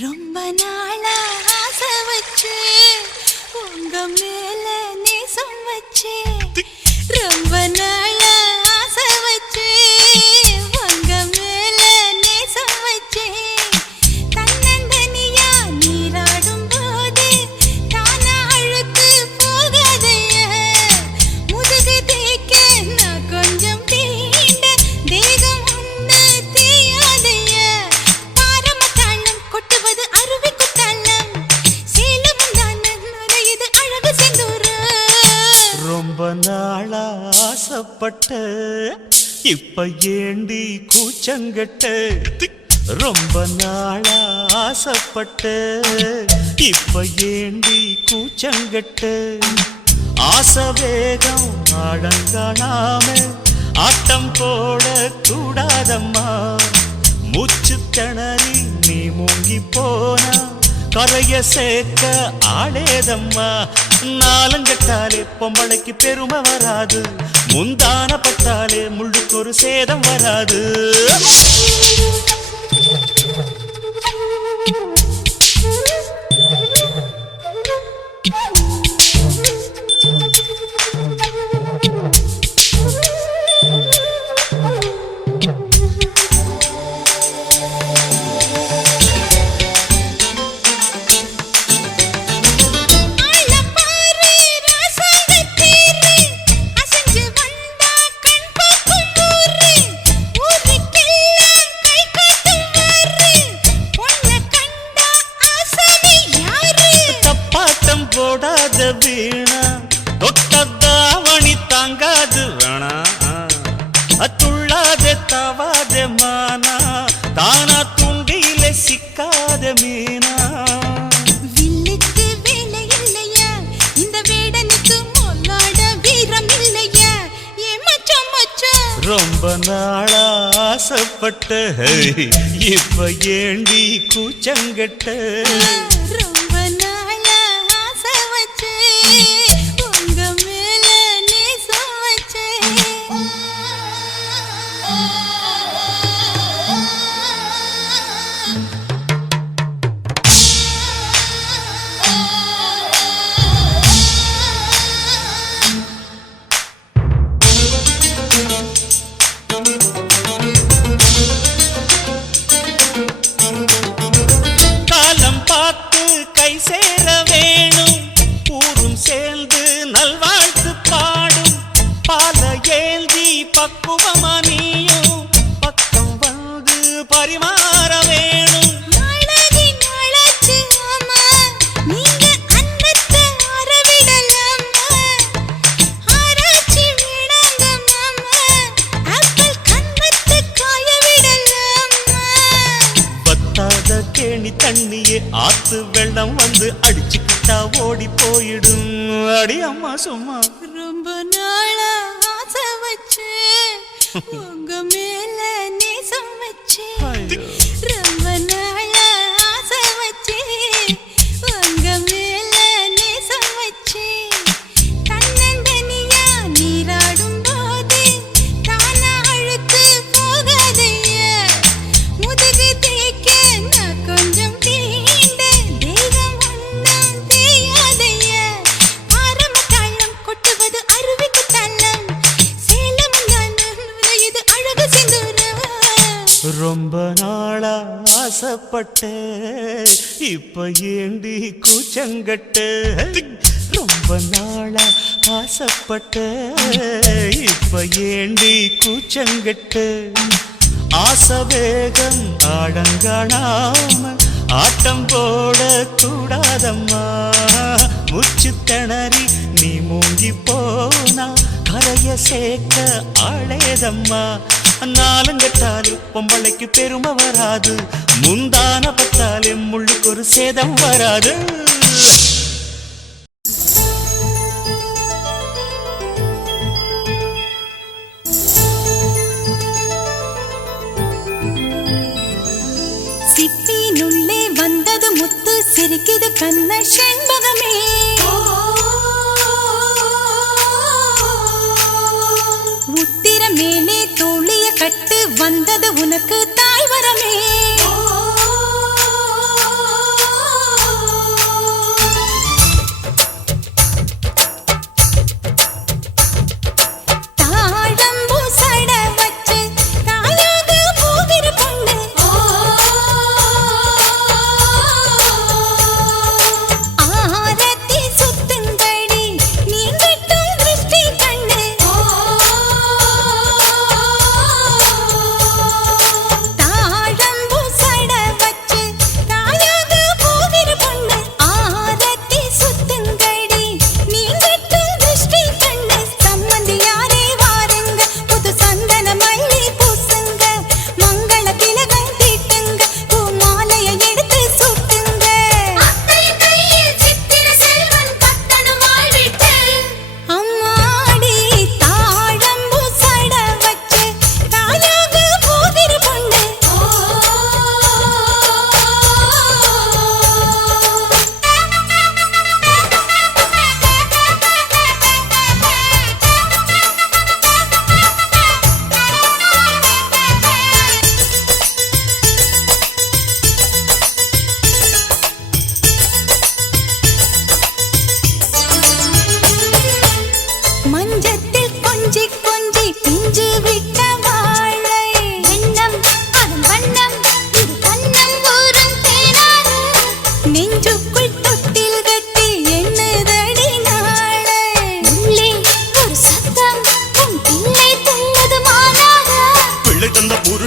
ரொம்ப நாளா ஆசை வச்சு உங்க மேல நேசம் வச்சு ரொம்ப நாளா ஆசை வச்சு உங்க மேல நேசம் வச்சு தன்னந்தனியா நீராடும் போது தானா அழுக்கு போகாதைய முதுகு தேய்க்க நான் கொஞ்சம் தீண்ட தேகம் ஒண்ணு தீயாதைய பாரமத்தாளம் கொட்டுவது அருவி குத்தாளம் சேலம் தான நுரையுது அழகு செந்தூர ரொம்ப நாளா ஆசைப்பட்ட இப்ப ஏண்டி கூச்சங்கட்ட ரொம்ப நாளா ஆசைப்பட்ட இப்ப ஏண்டி கூச்சங்கட்ட ஆசை வேகம் ஆழங்காணாம ஆட்டம் போட கூடாதம்மா மூச்சு திணறி நீ மூங்கி போனா கரைய சேர்க்க ஆடேதம்மா நாலங்கட்டாலே பொம்பளைக்கு பெருமை வராது முந்தான பட்டாலே முள்ளுக்கு ஒரு சேதம் வராது போடாத வீணா தொட்டதாவணி தாங்காது வேணா துள்ளாத தவாத மானா தானா துண்டியில சிக்காத மீனா வில்லுக்கு வேலை இல்லையா இந்த வேடனுக்கு மொல்லாட வீரம் இல்லையா ஏ மச்சான் மச்சான் ரொம்ப நாளா ஆசைப்பட்ட இப்ப ஏண்டி கூச்சங்கட்ட ரொம்ப நாளா ஆசை வச்சு உங்க மேல நேசம் வச்சு காலம் பார்த்து கை சேர வேணும் ஊரும் சேர்ந்து நல்வாழ்த்து பாடும் பால ஏந்தி பக்குவமா நீயும் பக்கம் வந்து பரிமாற வேணும் நாளாகி நாளாச்சு ஆமா நீங்க அன்னத்தை அறவிடலாமா ஆராய்ச்சி வேணாங்க மாமா ஆப்பிள் கன்னத்தை காய விடலாமா பத்தாத கேணி தண்ணியே ஆத்து வெள்ளம் வந்து அடிச்சுக்கிட்டா ஓடி போயிடும் அடி அம்மா சும்மா ரொம்ப நாளா ஆசை வச்சு உங்க மேல நேசம் வச்சு ஐயோ. ரொம்ப நாளா ஆசை வச்சு உங்க மேல நேசம் வச்சு தன்னந்தனியா நீராடும் போது தானா அழுக்கு போகாதைய முதுகு தேய்க்க நான் கொஞ்சம் தீண்ட தேகம் ஒண்ணும் தீயாதைய ஆரமத்தாளம் கொட்டுவது அருவி குத்தாளம் சேலம் தான நுரையுது அழகு செந்தூர ரொம்ப நாளா ஆசைப்பட்ட இப்ப ஏண்டி கூச்சங்கட்ட ரொம்ப நாளா ஆசைப்பட்ட இப்ப ஏண்டி கூச்சங்கட்ட ஆசை வேகம் ஆழங்காணாம ஆட்டம் போட கூடாதம்மா மூச்சு திணறி நீ மூங்கி போனா கரைய சேர்க்க ஆளேதம்மா நாலங்கட்டாலே பொம்பளைக்கு பெருமை வராது முந்தான பட்டாலே முள்ளுக்கு ஒரு சேதம் வராது சிப்பினுள்ளே வந்தது முத்து சிரிக்குது கண்ண செண்பகமே உத்திர மேலே தோழிய கட்டு வந்தது உனக்கு தாய் வரமே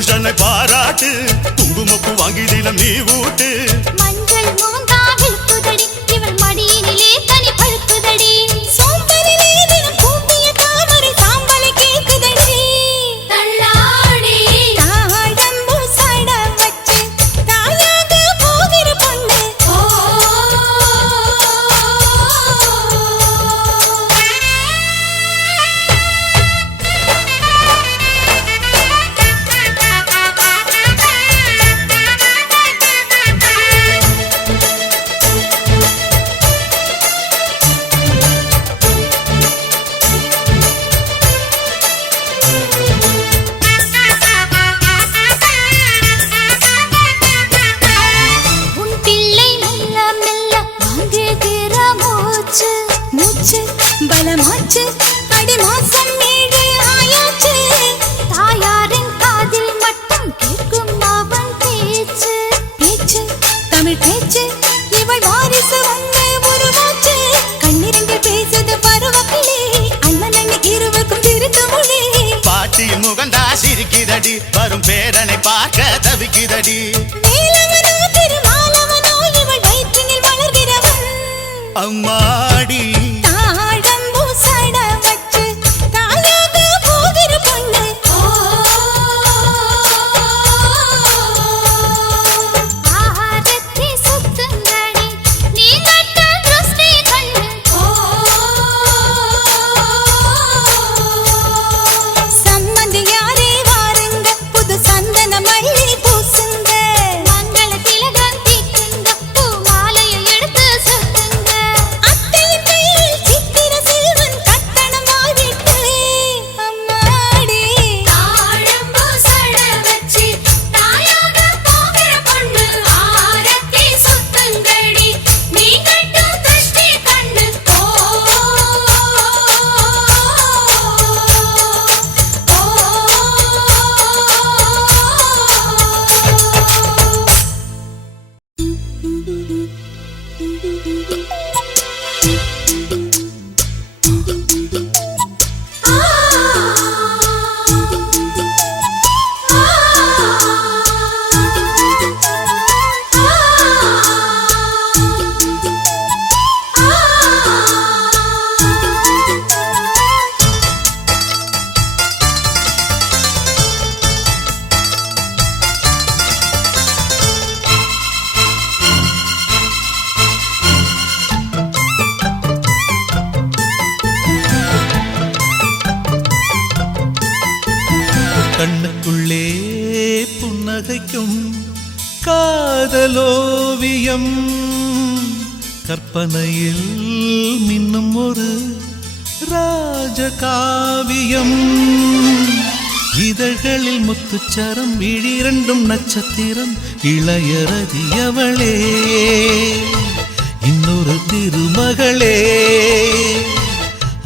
புருஷனை பாராட்டு குங்குமப்பு வாங்கி தினம் நீ ஊட்டு மஞ்சள் மோந்தாவில் குதடி இவள் மடியினிலே தனி பழுக்குதடி சோம்பரிலே தினம் கூப்பிய தாமரை சாம்பலை கேக்குதடி தள்ளாடி தாழம்பு சட வச்சு தாயாக போகிற பொண்ணு உன் பிள்ளை மெல்ல மெல்ல வாங்குகிற மூச்சு மூச்சு பலமாச்சு அடி மாசம் 7 ஆயாச்சு தாயாரின் காதில் மட்டும் கேட்கும் அவன் பேச்சு பேச்சு தமிழ் பேச்சு இவள் வாரிசு வந்து உருவாச்சு கண்ணிரண்டு பேசுது பருவக்கிளி அண்ணன் அண்ணி இருவருக்கும் திருத்து மொழி பாட்டியின் முகந்தா சிரிக்குதடி வரும் பேரனை பார்க்க தவிக்குதடி வேலவனோ திருமாலவனோ இவள் வயிற்றினில் வளர்கிறவன் அம்மாடி தாழம்பூ சட வச்சு தாயாக போகிற பொண்ணு ஆரத்தி சுத்துங்கடி நீ கட்ட திருஷ்டி கண்ணு சம்மந்தி யாரே வாருங்க புது சந்தன மல்லி பூசுங்க மங்கள திலகம் தீட்டுங்க பூ மாலையை எடுத்து சுத்துங்க அத்தையின் கையில் சித்திர செல்வன் கட்டணமாகிட்டு அம்மாடி தாழம்பூ சட வச்சு தாயாக போகிற பொண்ணு ஆரத்தி சுத்துங்கடி நீ கட்டும் திருஷ்டி கண்ணு கண்ணுக்குள்ளே புன்னகைக்கும் காதலோவியம் கற்பனையில் மின்னும் ஒரு ராஜகாவியம் இதழ்களில் முத்துச்சரம் விழிரண்டும் நட்சத்திரம் இளையரதியவளே இன்னொரு திருமகளே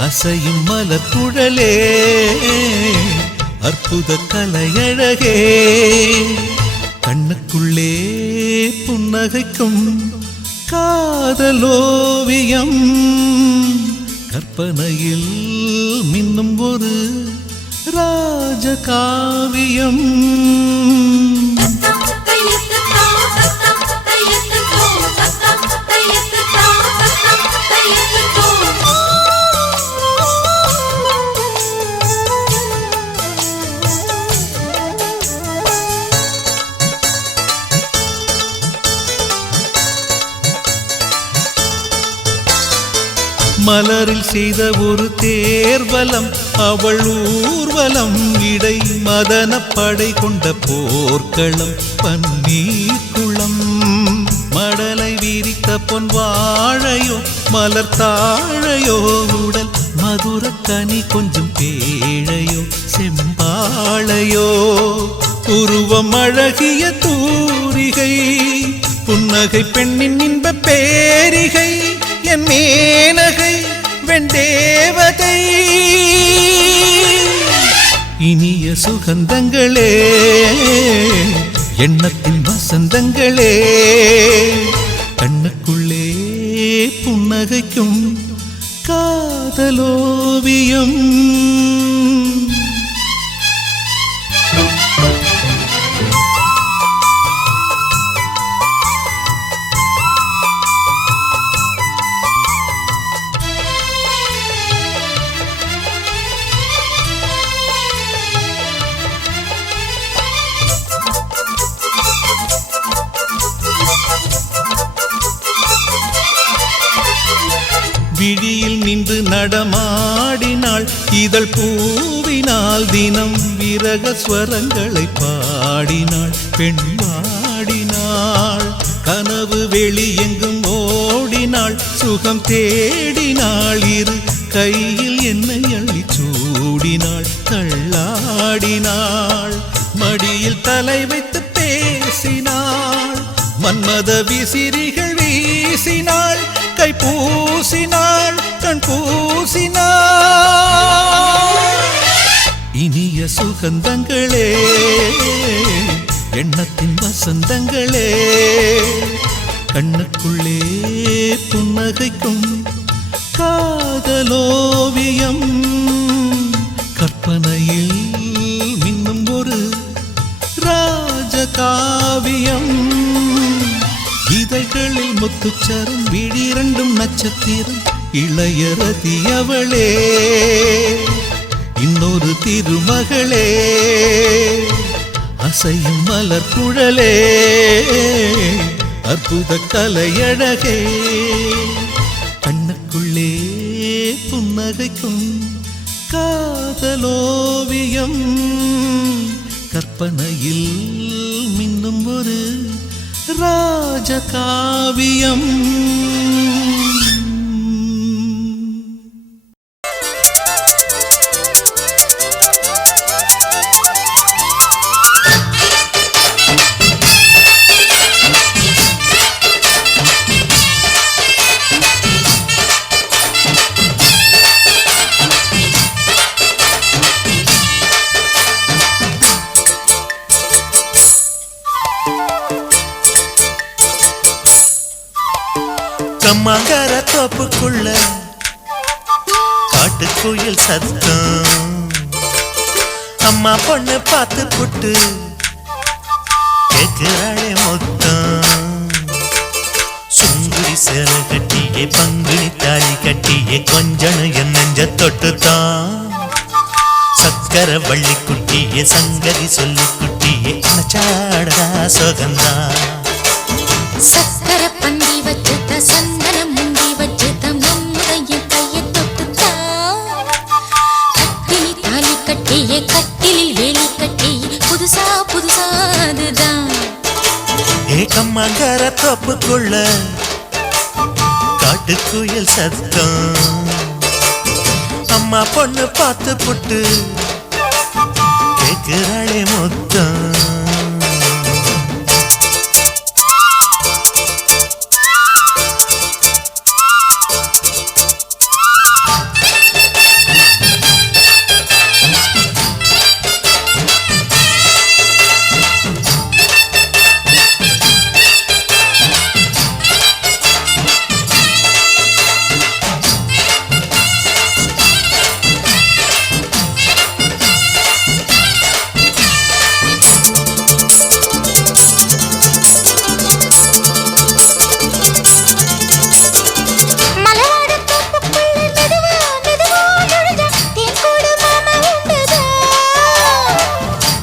அசையும் மலர்குழலே அற்புத கலையழகே கண்ணுக்குள்ளே புன்னகைக்கும் காதலோவியம் கற்பனையில் மின்னும் ஒரு ராஜகாவியம் மலரில் செய்த ஒரு தேர்வலம் அவள் ஊர்வலம் இடை மதன படை கொண்ட போர்க்களம் பன்னீர் குளம் மடலை விரித்த பொன் வாழையோ மலர் தாழையோ உடல் மதுர கனி கொஞ்சம் பேழையோ செம்பாழையோ உருவம் அழகிய தூரிகை புன்னகை பெண்ணின் இன்ப பேரிகை என் மேனகை வெண்டேவதை இனிய சுகந்தங்களே எண்ணத்தின் வசந்தங்களே கண்ணுக்குள்ளே புன்னகைக்கும் காதலோவியம் நின்று நடமாடினாள் இதழ் பூவினால் தினம் விரக ஸ்வரங்களை பாடினாள் பெண் பாடினாள் கனவு வெளி எங்கும் ஓடினாள் சுகம் தேடினாள் இரு கையில் என்னை அள்ளி சூடினாள் தள்ளாடினாள் மடியில் தலை வைத்து பேசினாள் மன்மத விசிறிகள் வீசினாள் கை பூசினாள் கண் பூசினாள் இனிய சுகந்தங்களே எண்ணத்தின் வசந்தங்களே கண்ணுக்குள்ளே புன்னகைக்கும் காதலோவியம் கற்பனையில் மின்னும் ஒரு ராஜகாவியம் இதழ்களில் முத்துச்சரம் விழிரண்டும் நட்சத்திரம் இளையரதி அவளே இன்னொரு திருமகளே அசையும் மலர் குழலே அற்புத கலையழகே கண்ணுக்குள்ளே புன்னகைக்கும் காதலோவியம் கற்பனையில் மின்னும் ஒரு ராஜகாவியம் கம்மாங்கர தோப்புக்குள்ள காட்டுக்குயில் சத்தம் அம்மா பொண்ணு பார்த்து புட்டு கேட்கிறாளே மொத்தம் சுங்குடி சேலை கட்டியே பங்குனி தாலி கட்டியே கொஞ்சனு என் நெஞ்ச தொட்டுத்தான் சக்கர வள்ளி குட்டியே சங்கதி சொல்லி குட்டியே அணைச்சாடா சொகந்தான் சக்கர பந்தி வச்சுட்ட சந்தனம் முந்தி வச்சுட்ட நம்முடைய கையை தொட்டுத்தா கட்டினி தாலி கட்டிய கட்டிலில் வேலி கட்டிய புதுசா புதுசா அதுதான் ஏகம்மாங்கர தோப்புக்குள்ள காட்டுக்குயில் சத்தம் அம்மா பொண்ணு பார்த்து புட்டு கேட்கிறாளே மொத்தம்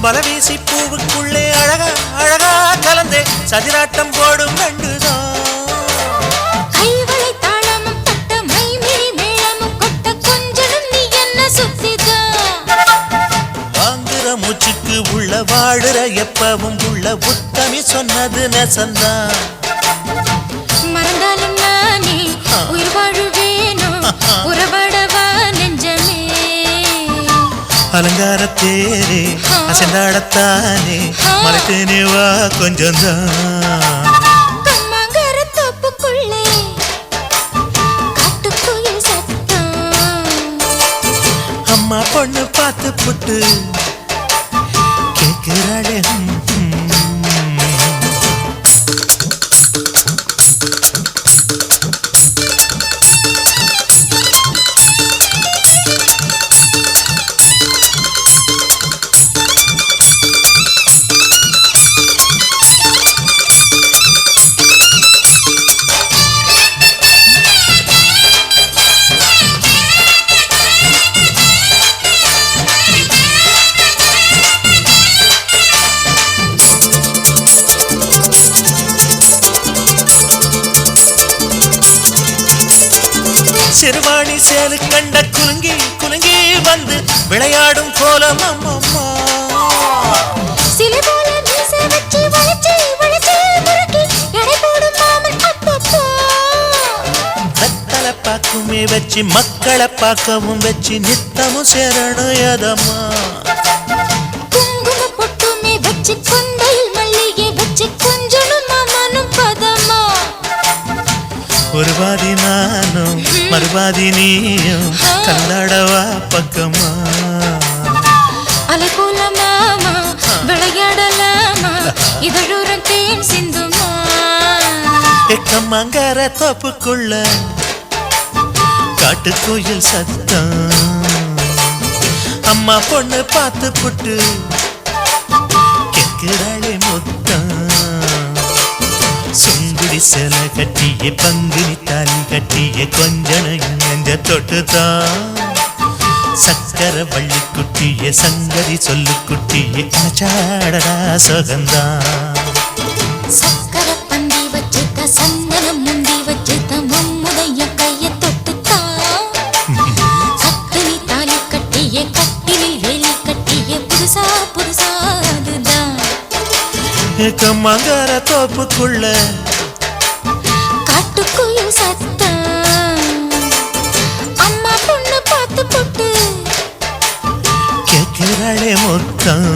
மலவீசி பூவுக்குள்ளே அழகா அழகா கலந்தே சதிராட்டம் போடும் ரெண்டுதான் கைவளை தாளமும் தட்ட மைமிழி மேளமும் கொட்ட கொஞ்சனும் நீ என்ன சுத்திதான் வாங்குற மூச்சுக்கு உள்ள வாடுற எப்பவும் உள்ள உத்தமி சொன்னது நெசந்தான் மறந்தாலும் நானே உயிர் வாழுவேனோ உறவாடவா நெஞ்சமே அலங்கார தேரே அசைந்தாடத்தானே மறைத்தேனே வா கொஞ்சம்தான் கம்மாங்கர தோப்புக்குள்ளே காட்டுக்குயில் சத்தம் அம்மா பொண்ணு பார்த்து புட்டு கேட்கிறாளே கண்மணி சேலு கண்ட குலுங்கி குலுங்கி வந்து விளையாடும் கோலம் அம்மம்மா சிலை போல மீசை வச்சு வளைச்சு வளைச்சு முறுக்கி எடை போடும் மாமன் அப்பப்பா வெத்தலை பாக்குமே வச்சு மக்களை பார்க்கவும் வச்சு நித்தமும் சேரணும் எதம்மா குங்கும பொட்டுமே வச்சு கொண்டையில் மல்லிகை வச்சு கொஞ்சனும் மாமனும் பதமா ஒரு பாதி நானும் மறுபாதி நீயும் கல்லாடவா பக்கமா அலை போல மாமா விளையாடலாமா இதழூரம் தேன் சிந்துமா எக்கம்மங்கர தோப்புக்குள்ள காட்டுக்குயில் சத்தம் அம்மா பொண்ணு பார்த்து புட்டு கேட்கிறாளே முத்தம் சுங்குடி சேல கட்டிய பங்குனி தாலி கட்டிய கொஞ்சனையும் நெஞ்ச தொட்டுதான் சக்கர வள்ளி குட்டிய சங்கதி சொல்லு குட்டிய அச்சாடடா சொகந்தான் சக்கர பந்தி வச்சுட்ட சந்தனம் முந்தி வச்சுட்ட மம்முடைய கைய தொட்டுத்தான் கட்டினி தாலி கட்டிய கட்டிலில் வேலி கட்டிய புதுசா புதுசா அதுதான் எக்கம்மங்கர தோப்புக்குள்ள காட்டுக்குயில் சத்தம் அம்மா பொண்ணு பார்த்து போட்டு கேட்கிறாளே முத்தம்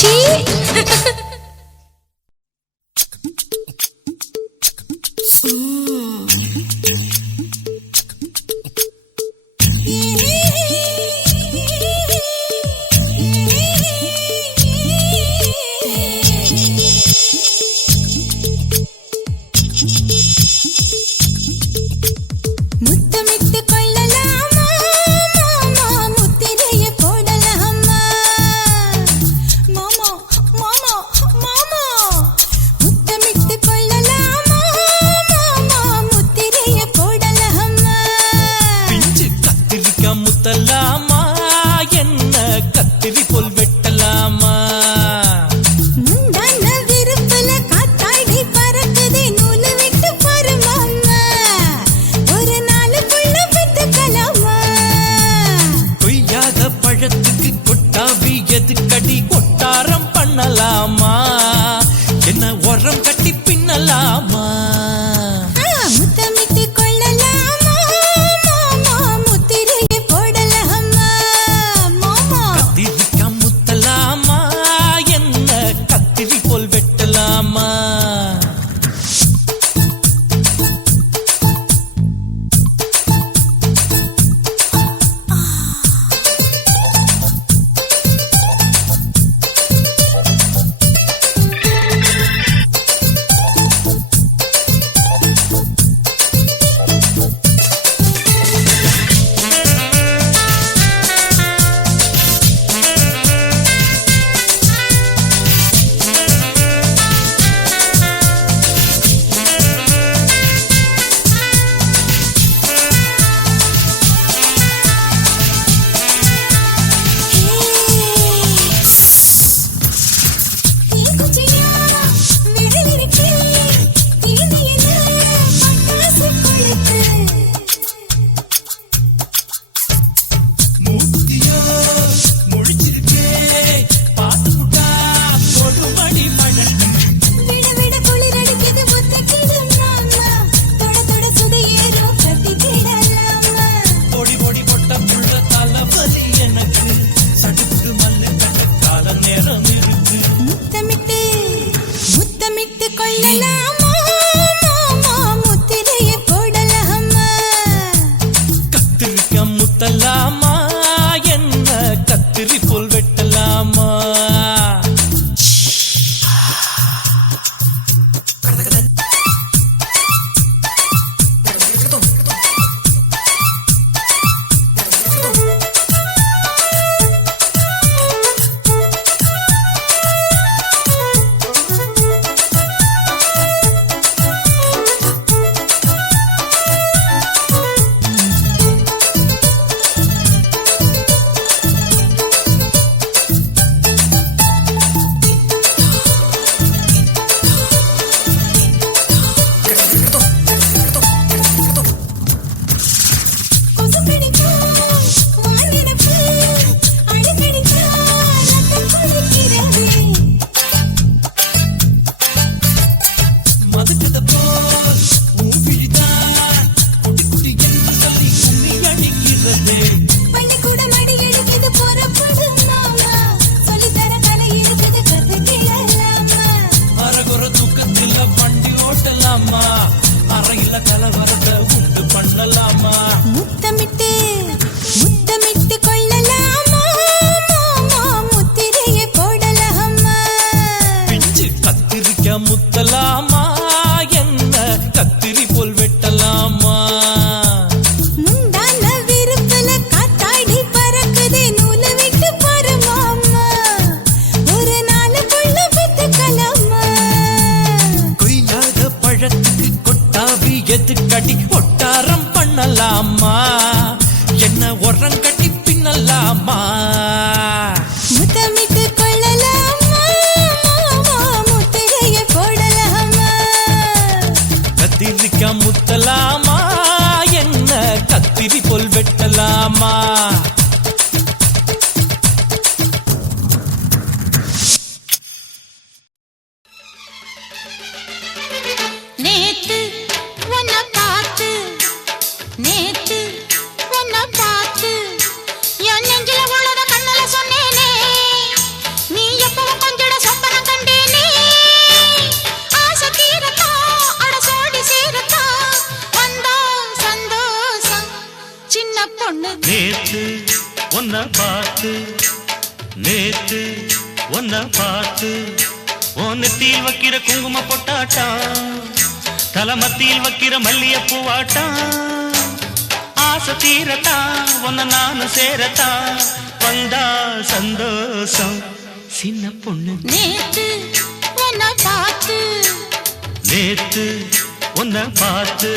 சீ முத்தமிட்டு கொள்ளலாமா மாமா முத்திரைய போடலாமா மாமா மாமா மாமா முத்தமிட்டு கொள்ளலாமா மாமா முத்திரைய போடலாமா பிஞ்சு கத்திரிக்காய் முத்தலாமா என்ன கத்திரி போல் வெட்டலாமா முந்தான விருப்பல காத்தாடி பறக்குதே நூலு விட்டு பாரு மாமா ஒரு நாளுக்குள்ள விட்டுக்கலாமா கொய்யாத பழத்துக்கு கொட்டாவி எதுக்கடி கொட்டாரம் பண்ணலாமா என்ன உரம் கட்டி பின்னலாமா முத்தமிட்டு கொள்ளலாமா மாமா முத்திரைய போடலாமா மாமா கத்திரிக்காய் முத்தலாமா என்ன கத்திரி போல் வெட்டலாமா உன்னை பார்த்து நேத்து உன்னை பார்த்து நெத்தியில் வைக்கிற குங்கும பொட்டாட்டா தலமத்தியில் வைக்கிற மல்லிய பூவாட்டா ஆசை தீரத்தா உன்னை நானும் சேரத்தா வந்தா சந்தோஷம் சின்ன பொண்ணு நேத்து உன்னை பார்த்து நேத்து உன்னை பார்த்து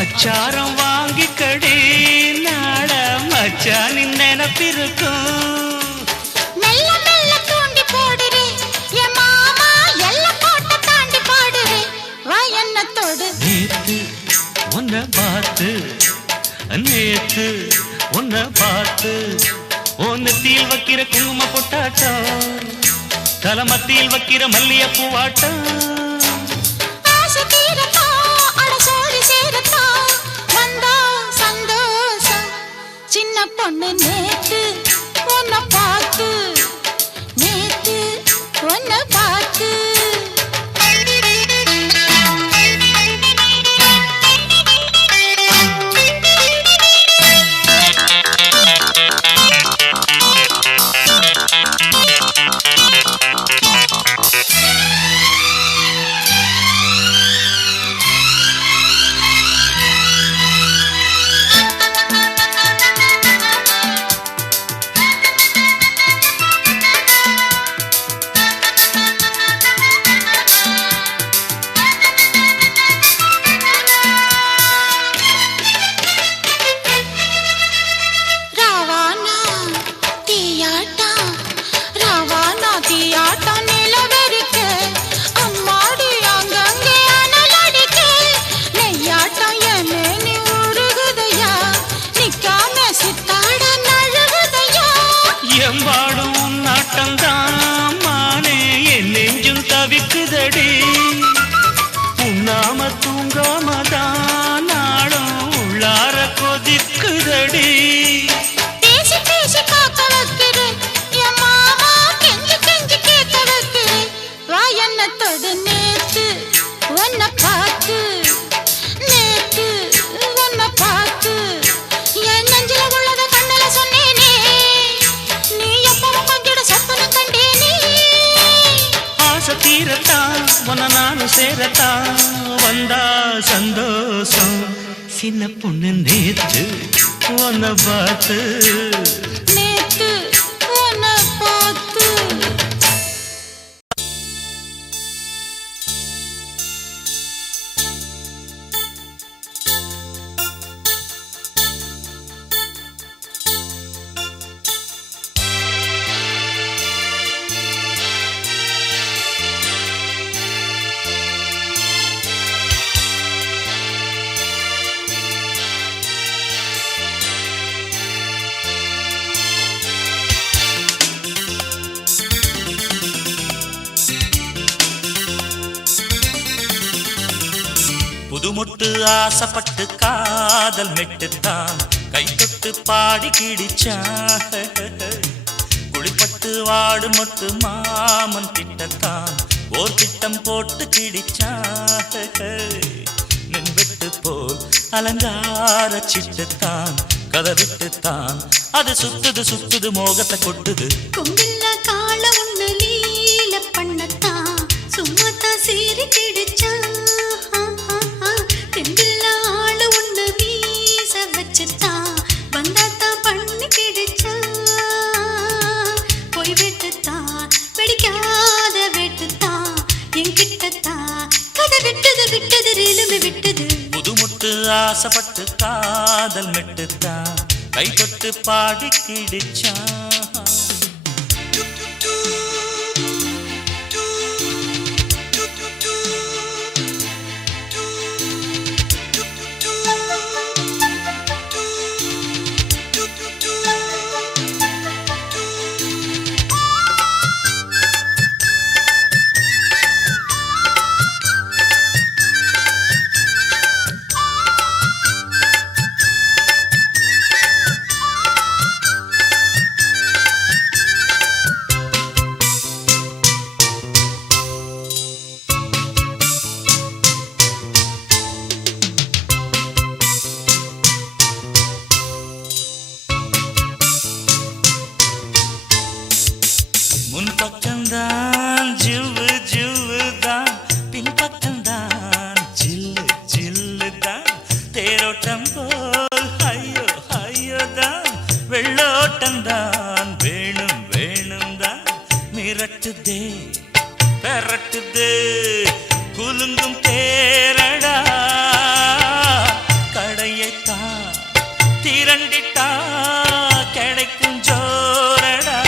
அச்சாரம் வாங்கி கடி நாட மச்சானின் நினைப்பிருக்கும் மெல்ல மெல்ல தூண்டி போடுறே என் மாமா எல்லாம் போட்ட தாண்டி பாடுறே வா என்ன தொடு நேத்து உன்னை பார்த்து நேத்து உன்னை பார்த்து நெத்தியில் வைக்கிற குங்கும பொட்டாட்டம் தலமத்தியில் வைக்கிற மல்லிய பூவாட்டம் ஆசை தீரத்தா அட சோடி சேரத்தா வந்தா சந்தோஷம் சின்ன பொண்ணு நேத்து உன்னை பார்த்து நேத்து உன்னை பார்த்து எம்பாடும் நாட்டம்தான் மானே என் நெஞ்சும் தவிக்குதடி உண்ணாம தூங்காமதான் நாளும் உள்ளார கொதிக்குதடி பேசி பேசி காக்க வைக்கிறேன் என் மாமா கெஞ்சி கெஞ்சி கேட்க வைக்கிறேன் வா என்ன தொடு நேத்து உன்னை பார்த்து நேத்து உன்னை பார்த்து என் நெஞ்சில உள்ளத கண்ணல சொன்னேனே நீ எப்பவும் பங்கிட சொப்பனம் கண்டேனே ஆசை தீரத்தா உன்னை நானும் சேரத்தா வந்தா சந்தோஷம் சின்ன பொண்ணு நேத்து உன்னை பார்த்து நேத்து உன்னை பார்த்து புதுமுட்டு ஆசைப்பட்டு காதல் மெட்டுத்தான் கை தொட்டு பாடி கிடிச்சான் குளிப்பட்டு வாடு மொட்டு மாமன் திட்டத்தான் ஓர் திட்டம் போட்டு கிடிச்சான் நின்விட்டு போல் அலங்கார சிட்டுத்தான் கதை விட்டுத்தான் அது சுத்துது சுத்துது மோகத்தை கொட்டுது கொம்பில்ல கால ஒண்ணு லீல பண்ணத்தான் சும்மாத்தான் சீறி கிடிச்சா தெம்பில்ல ஆளு ஒண்ணு ஆசைப்பட்டு காதல் மெட்டுத்தான் கை தொட்டு பாடி கிடிச்சான் முன்பக்கம்தான் ஜிவ்வு ஜிவ்வுதான் பின்பக்கம்தான் ஜில்லு ஜில்லுதான் தேரோட்டம் போல் ஐயோ ஐயோதான் வெள்ளோட்டம்தான் வேணும் வேணும் தான் மிரட்டுதே பெரட்டுதே குலுங்கும் தேரடா கடையைத்தான் திரண்டிட்டா கிடைக்கும் ஜோரடா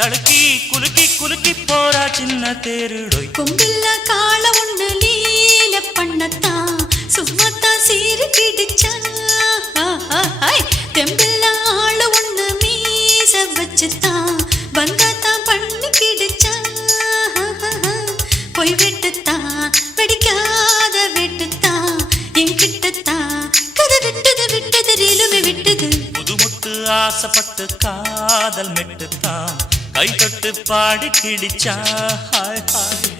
தடுக்கி குலுக்கி குலுக்கி போறா சின்ன தேருடோய் கொம்பில்ல கால ஒண்ணு லீல பண்ணத்தான் சும்மாத்தான் சீரு கிடிச்சா தெம்பில்ல ஆள ஒண்ணு மீச வச்சுத்தான் வந்தாத்தான் பண்ணி கிடிச்சா பொய் வெட்டுத்தான் வெடிக்காத வெட்டுத்தான் என்கிட்டத்தான் கதை விட்டது ரீலுமே விட்டது புதுமுட்டு ஆசைப்பட்டு காதல் மெட்டுத்தான் கை தொட்டு பாடி கிடிச்சா ஹாய் ஹாய்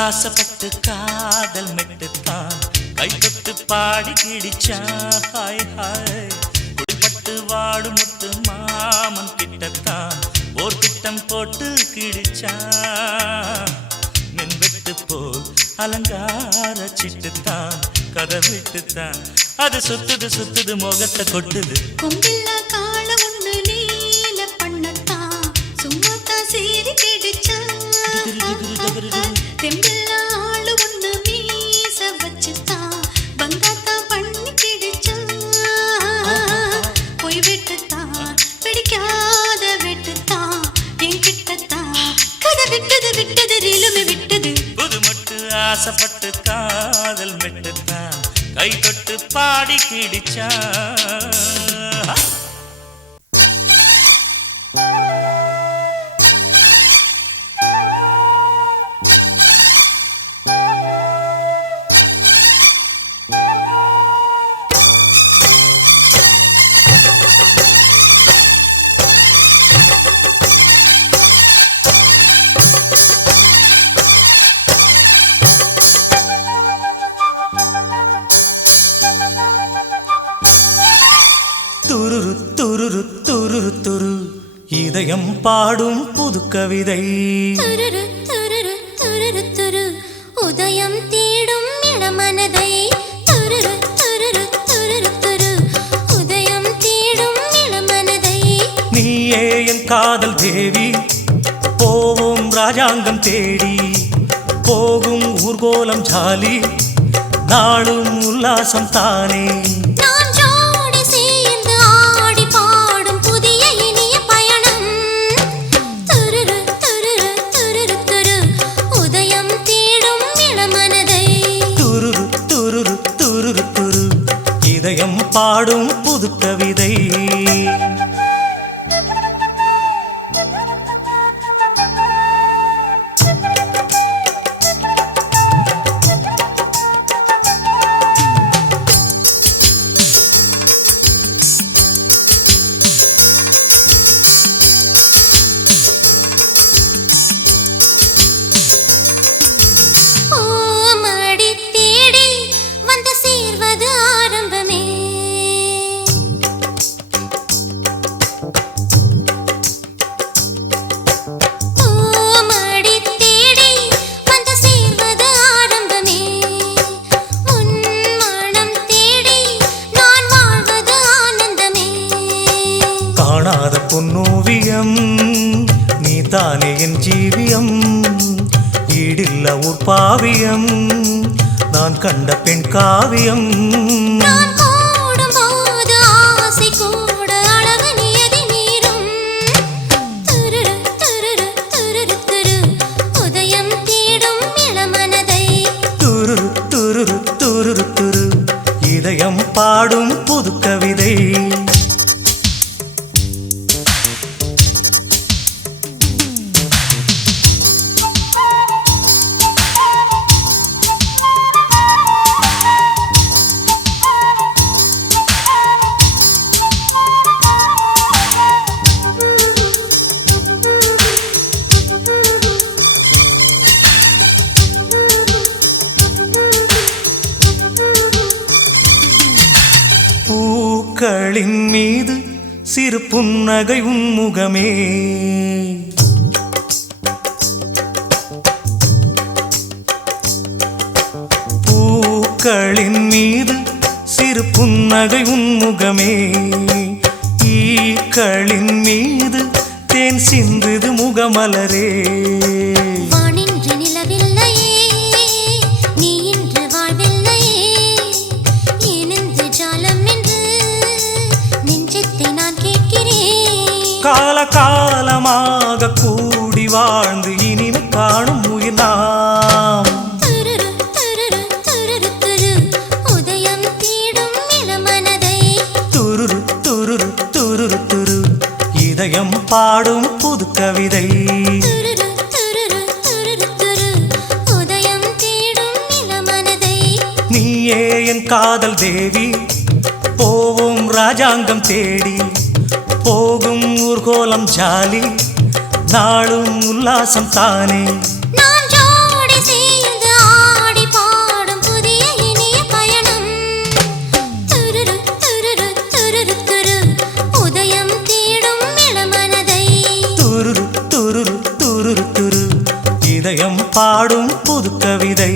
ஆசைப்பட்டு காதல் மெட்டுத்தான் கை தொட்டு பாடி கிடிச்சா ஹாய் ஹாய் குடிப்பட்டு வாடும் முத்து மாமன் கிட்டத்தான் ஓர் திட்டம் போட்டு கிடிச்சா மின்வெட்டு போல் அலங்கார சிட்டுத்தான் கதை விட்டுத்தான் அது சுத்துது முகத்தை கொட்டுது கொம்பில்ல கால ஒண்ணு லீல பண்ணத்தான் சும்மாத்தான் சீரி கிடிச்சா தெம்பில்ல ஆளு ஒண்ணு மீச வச்சுத்தான் வந்தாத்தான் பண்ணி கிடிச்சா பொய் வெட்டுத்தான் பிடிக்காத வெட்டுத்தான் என்கிட்டத்தான் கதை விட்டது ரீலுமே விட்டது புது மட்டு ஆசைப்பட்டு காதல் மெட்டுத்தான் கை தொட்டு பாடி கிடிச்சா துருரு துருரு துருரு துரு இதயம் பாடும் புது கவிதை துருரு துருரு துருரு துரு உதயம் தேடும் இளமனதை துருரு துருரு என் காதல் தேவி போவோம் ராஜாங்கம் தேடி போகும் ஊர்கோலம் ஜாலி நாளும் உல்லாசம் தானே நான் ஜோடி சேர்ந்து ஆடி பாடும் புதிய இனிய பயணம் துருரு துருரு துருரு துரு உதயம் தேடும் இளமனதை துருரு துருரு துருரு துரு இதயம் பாடும் புது கவிதை ஓமடி தேடி வந்து சேர்வது ஆரம்பமே ஓமடி தேடி வந்து சேர்வது ஆரம்பமே உன் மனம் தேடி நான் வாழ்வது ஆனந்தமே காணாத பொன்னோவியம் நீ தானே என் ஜீவியம் ஈடில்ல உற்பாவியம் நான் கண்ட பெண் காவியம் நான் கூடும்போது ஆசை கூட அளவு நியதி மீறும் துருரு துருரு துருரு துரு உதயம் தேடும் இளமனதை துருரு துருரு துருரு துரு இதயம் பாடும் புது கவிதை பூக்களின் மீது சிறு புன்னகை உன்முகமே பூக்களின் மீது சிறு புன்னகை உன்முகமே ஈக்களின் மீது தேன் சிந்துது முகமலரே வானின்று நிலவில்லையே நீ இன்று வாழ்வில்லையே ஏனென்று ஜாலம் என்று நெஞ்சத்தை நான் கேட்கிறேன் கால காலமாக கூடி வாழ்ந்து இனிமை காணும் உயிர் நாம் துருரு துருரு துருரு துரு உதயம் தேடும் இளமனதை துருரு துருரு துருரு துரு இதயம் பாடும் புது கவிதை துருரு துருரு துருரு துரு உதயம் தேடும் இளமனதை நீயே என் காதல் தேவி போவோம் ராஜாங்கம் தேடி போகும் ஊர்கோலம் ஜாலி நாளும் உல்லாசம் தானே நான் ஜோடி சேர்ந்து ஆடி பாடும் புதிய இனிய பயணம் துருரு துருரு துருரு துரு உதயம் தேடும் இளமனதை துருரு துருரு துருரு துரு இதயம் பாடும் புது கவிதை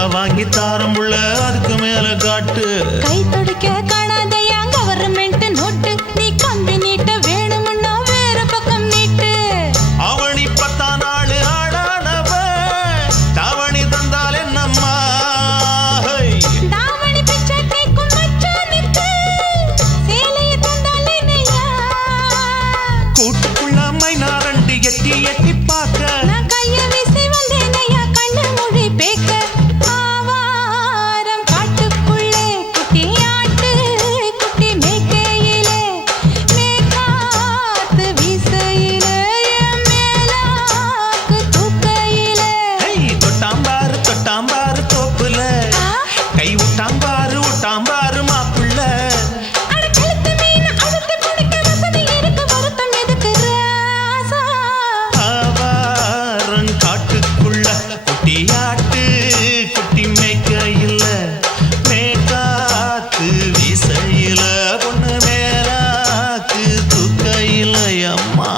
ரூபா வாங்கி தாரம் உள்ள அதுக்கு மேல காட்டு. கை தொடுக்க காணாதையா கவர்மெண்ட் நோட்டு, நீ கம்பி நீட்ட வேணும்னா வேற பக்கம் நீட்டு. அவனி 10 நாள் ஆடானவ தாவணி தந்தால் என்னம்மா? தாவணி பிச்சை கேக்கும் மச்சானுக்கு சேலையை தந்தாலே நையா. கூட்டுக்குள்ள மைனாரண்டி எட்டி எட்டி பார்க்க நான் கைய வீசி வந்தேன் ஐயா கண்ணு மொழி பேக்க. ஆவாரம் காட்டுக்குள்ளே குட்டி ஆட்டு குட்டி மேய்க்கையிலே மேற்காத்து வீசையிலே என் மேலாக்கு தூக்கையிலே. தொட்டாம்பாரு தோப்புல கை விட்டாம்பாரு மாப்புள்ள. அட கழுத்து மீன் அழுத்து பிடிக்க வசதி இருக்கு, வருத்தம் எதுக்கு ராசா? ஆவாரம் காட்டுக்குள்ள குட்டியாட்டு குட்டி மேய்க்கையில மேற்காத்து வீசையில பொண்ணு மேலாக்கு தூக்கையில அம்மா.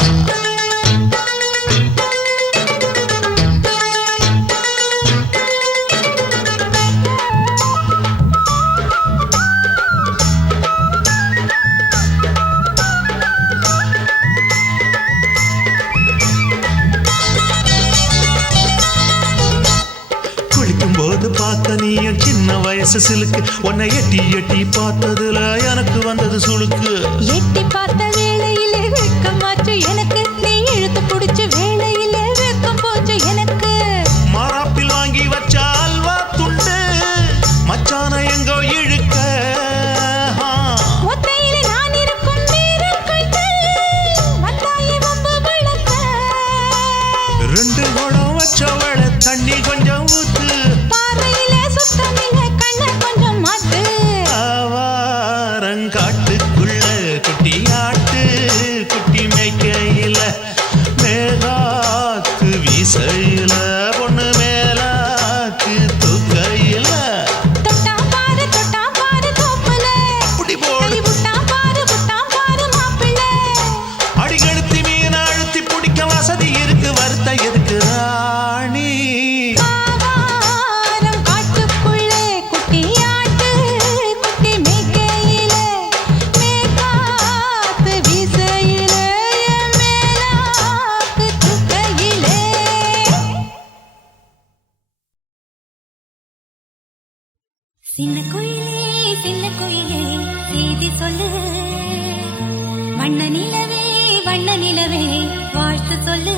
குளிக்கும் போது பார்க்க நீயும் சின்ன வயசு சிலுக்கு, உன்னை எட்டி எட்டி பார்த்ததுல எனக்கு வந்தது சுளுக்கு. எட்டி பார்த்த வேளையிலே வெட்கமாச்சு எனக்கு, நீ இழுத்து பிடிச்ச வேளையிலே வெட்கம் போச்சு எனக்கு. மாறாப்பில் வாங்கி வச்ச அல்வா துண்டு மச்சான எங்கோ இழுக்க. ஒத்தையிலே நான் இருக்கும் நேரம் கண்டு வந்தாயே வம்பு விளக்க. 2 குடம் வச்சவள தண்ணி கொஞ்சம் ஊத்து. பாறையிலே சுத்தமில்லை கண்ணை கொஞ்சம் மாத்து. ஆவாரங்காட்டுக்குள்ள குட்டியாட்டு குட்டி மேய்க்கையில மேலாக்கு வீசையில பொண்ணு மேலாக்கு தூக்கையில. தொட்டாம் பாரு தோப்புல அப்படி போடு. கை விட்டாம் பாரு மாப்பிள்ளை. அடிகழுத்தி மீன் அழுத்தி பிடிக்க வசதி இருக்கு, வருத்த எதுக்கு ராணி? ஆவாரம் காட்டுக்குள்ளே குட்டி ஆட்டு குட்டி மேய்க்கையிலே மேற்காத்து வீசையிலே என் மேலாக்கு தூக்கையிலே. சின்ன குயிலே செய்தி சொல்லு, வண்ண நிலவே வாழ்த்து சொல்லு.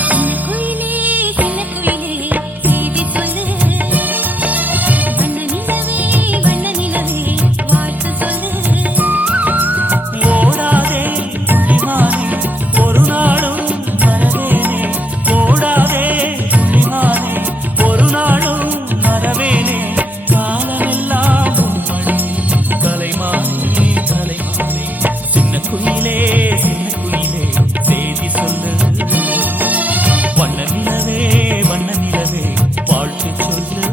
சின்ன குயிலே செய்தி சொல்லு, வண்ண நிலவே வாழ்த்து சொல்லு. ஓடாதே புள்ளிமானே ஒரு நாளும் மறவேனே, ஓடாதே புள்ளிமானே ஒரு நாளும் மறவேனே. காலமெல்லாம் உம்மடி கலைமானே சின்ன குயிலே செய்தி சொல்லு, வண்ண நிலவே வாழ்த்து சொல்லு.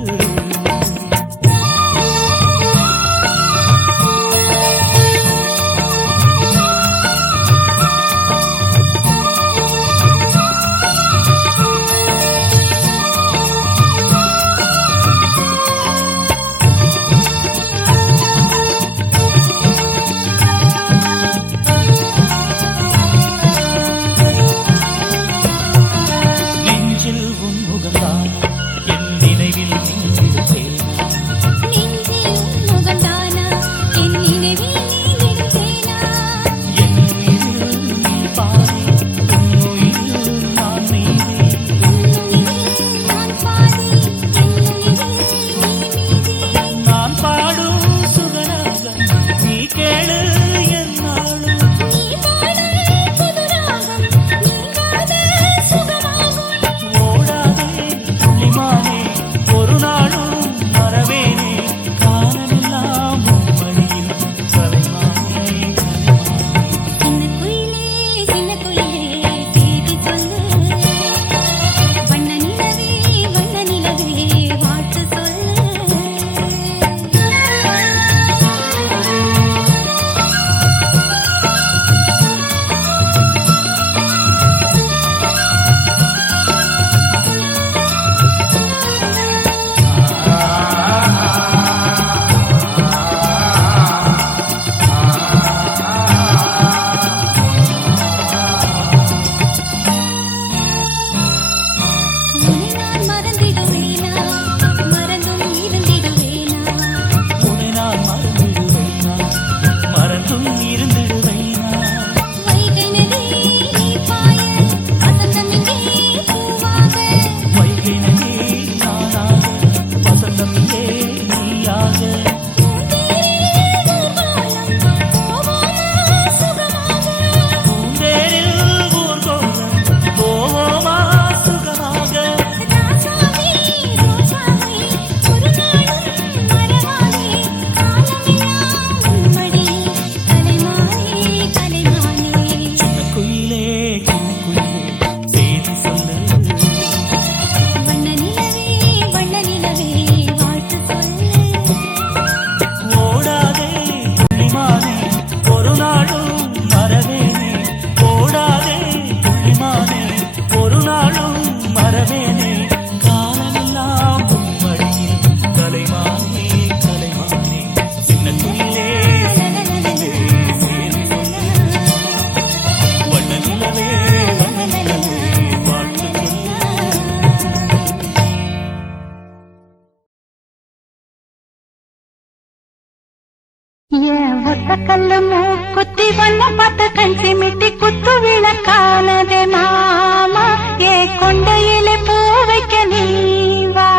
கல்லு மூக்குத்தி வண்ண பார்த்த கண் சிமிட்டி குத்து விளக்கானதே மாமா ஏ கொண்டையிலே பூ வைக்க நீவா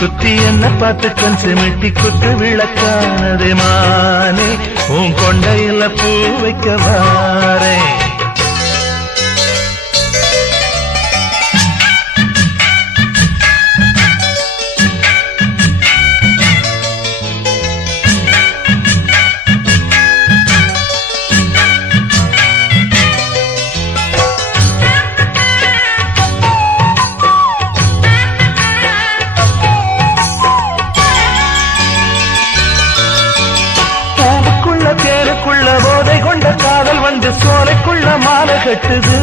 குத்தி என்ன பார்த்து கண் சிமிட்டி குத்து விளக்கானதே மானே உன் கொண்டையில பூ வைக்க வாரே போதை கொண்ட காதல் வந்து சோலைக்குள்ள மாலை கட்டுது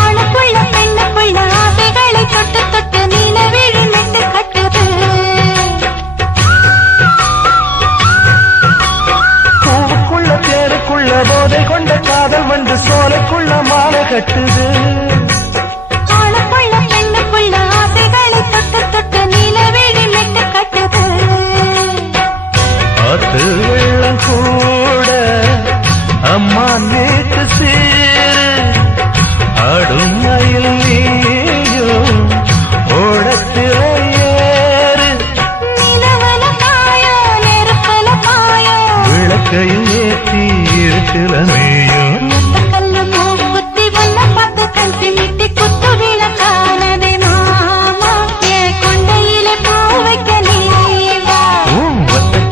ஆணுக்குள்ள பெண்ணுக்குள்ள ஆசைகளை தொட்டு தொட்டு நீலவிழி மெட்டு கட்டுது பூவுக்குள்ள தேருக்குள்ள போதை கொண்ட காதல் வந்து சோலைக்குள்ள மாலை கட்டுது ஆணுக்குள்ள பெண்ணுக்குள்ள ஆசைகளை தொட்டு தொட்டு நீலவிழி மெட்டு கட்டுது ஆத்து வெள்ளம் கூட அம்மா நேற்று சேரு ஆடும் மயில் நீயும் ஓடத்தில ஏறு நிலவல பாயோ நெருப்பல பாயோ விளக்கையும் ஏற்றி இருக்குல மேயும் கல்லு மூக்குத்தி வண்ண பார்த்து கண் சிமிட்டி குத்து விளக்கானதே மாமா ஏ கொண்டையிலே பூ வைக்க நீவா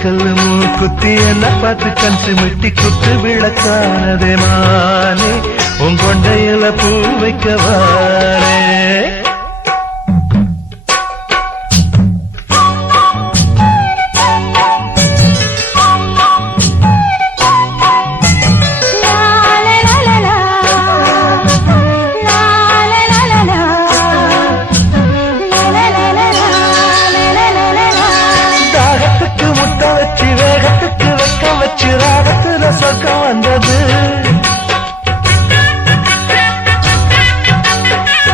கல்லு குத்தி என்ன பார்த்து கண் சிமிட்டி குத்து விளக்கானதே மானே உன் கொண்டையில பூ வைக்க வாரே ராகத்துல சொர்க்கம் வந்தது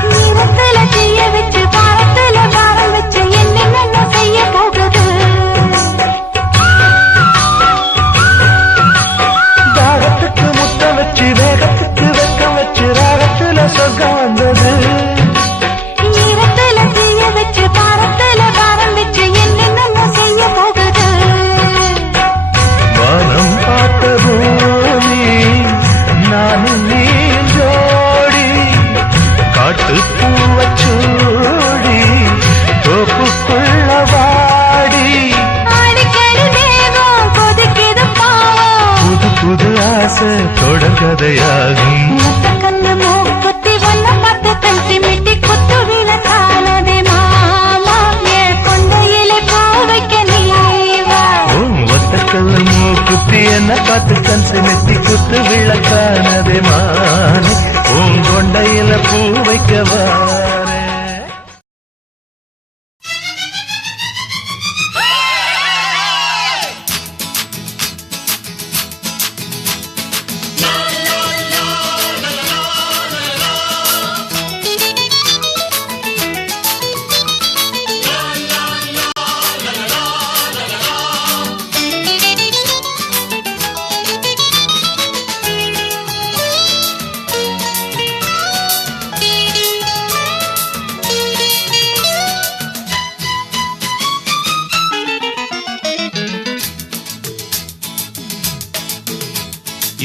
நீரத்துல செய்ய வச்சு பாரத்துல பாரம் வச்சு என்ன செய்ய போகுது தாகத்துக்கு முத்த வச்சு வேகத்துக்கு வெக்கம் வச்சு ராகத்துல சொர்க்கம் வந்தது நீரத்துல செய்ய வச்சு பாரத்துல பாரம் வச்சு என்ன செய்ய போகுது வானம் பார்த்த பூமி நானும் நீ ஜோடி காட்டு பூவச்சூடி தோப்புக்குள்ள வாடி அடிக்கடி தேகம் கொதிக்குது பாவம் புது புது ஆசை தொடர்கதையாகும் கல்லு மூக்குத்தி வண்ண பார்த்து கண் சிமிட்டி குத்து விளக்கானதே மாமா ஏ கொண்டையிலே பூ வைக்க நீவா ஒத்தக்கல்லு மூக்குத்தி என்ன பார்த்து கண் சிமிட்டி குத்து விளக்கானதே மானே உன் கொண்டையில பூ வைக்க வாரே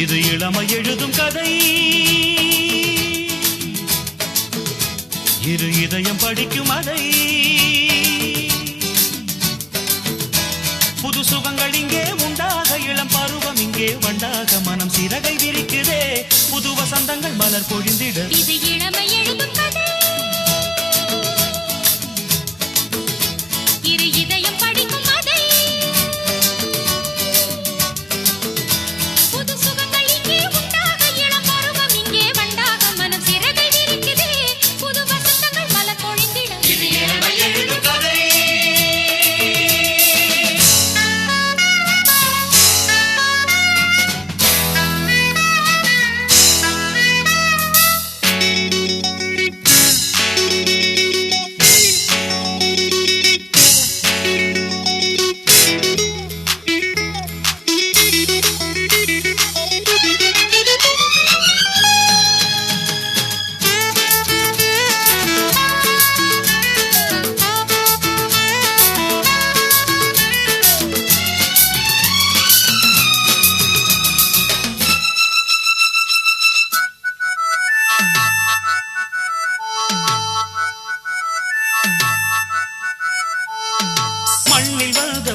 இது இளமை எழுதும் கதை, இரு இதயம் படிக்கும் அதை. புது சுகங்கள் இங்கே உண்டாக, இளம் பருவம் இங்கே வண்டாக, மனம் சிறகை விரிக்குதே, புது வசந்தங்கள் மலர் பொழிந்திட. இது இளமை எழுதும் கதை,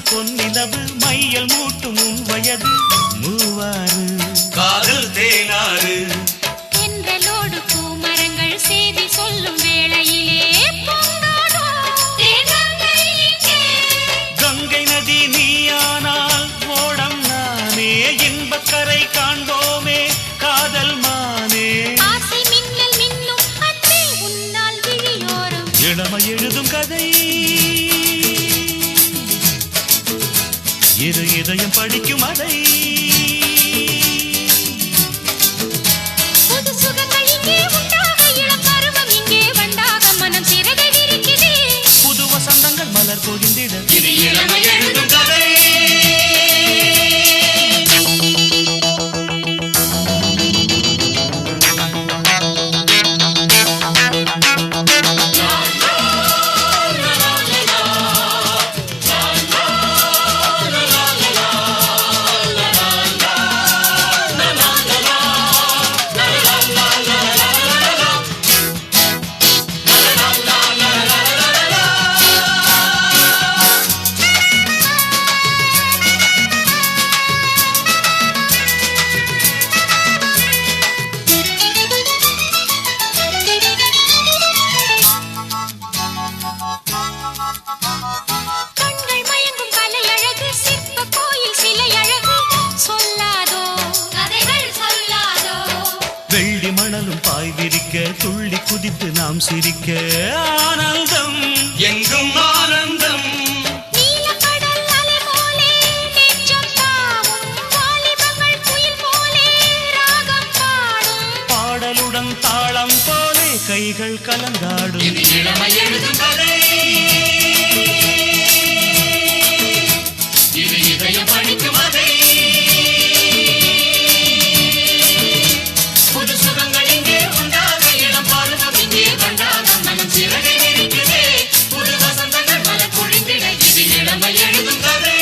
பொன்னிலவு மையல் மூட்டும் உன் வயது மூவாறு காதல் தேனாறு தென்றலோடு பூமரங்கள் செய்தி சொல்லும் வேளையிலே பொங்காதோ தேனங்கை இங்கே. கங்கை நதி நீயானால் ஓடம் நானே இன்பக்கரை காண்போமே காதல் மானே ஆசை மின்னல் மின்னும் அன்பே உன்னால் விழியோரம் இளமை எழுதும் கதை இரு இதயம் படிக்கும் அதை புது சுகங்கள் இங்கே உண்டாக இளம் பருவம் இங்கே வண்டாக மனம் சிறகை விரிக்குதே புது வசந்தங்கள் மலர் பொழிந்திட இது இளமை எழுதும் கதை கண்கள் மயங்கும் கலை அழகு சிற்ப கோயில் சிலை அழகு சொல்லாதோ கதைகள் சொல்லாதோ வெள்ளி மணலும் பாய் விரிக்க துள்ளி குதித்து நாம் சிரிக்க ஆனந்தம் எங்கும் ஆனந்தம் நீலக்கடல் அலை போலே நெஞ்சம் தாவும் வாலிபங்கள் குயில் போலே ராகம் பாடும் பாடலுடன் தாளம் போலே கைகள் கலந்தாடும் இது இளமை எழுதும் கதை இது இதயம் படிக்கும் அதை புது சுகங்கள் இங்கே உண்டாக இளம் பருவம் இங்கே கண்டாக மனம் சிறகை விரிக்குதே புது வசந்தங்கள் மலர் பொழிந்திட இது இளமை எழுதும் கதை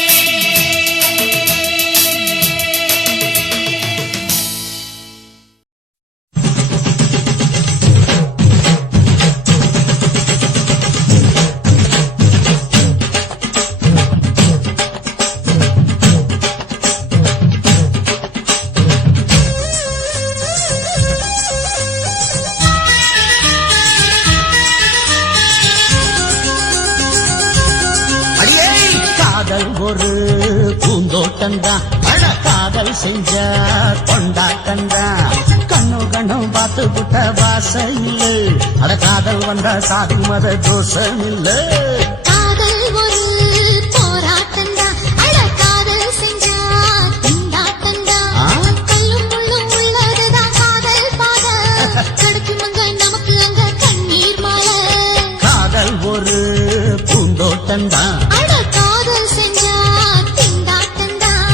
அடியே காதல் ஒரு பூந்தோட்டம்தான் அட காதல் செஞ்ச கொண்டாட்டம்தான் கண்ணு கண்ணு பார்த்து புட்ட வாசையில் அட காதல் வந்த சாதி மத தோஷம் இல்ல காதல் ஒரு போராட்டம்தான் அட காதல் செஞ்சா திண்டாட்டம்தான் கல்லும் முள்ளும் உள்ளதுதான் காதல் பாத கிடைக்குமங்க நமக்கு அங்க கண்ணீர் மாலை காதல் ஒரு பூந்தோட்டம்தான் அட காதல் செஞ்சா திண்டாட்டம்தான்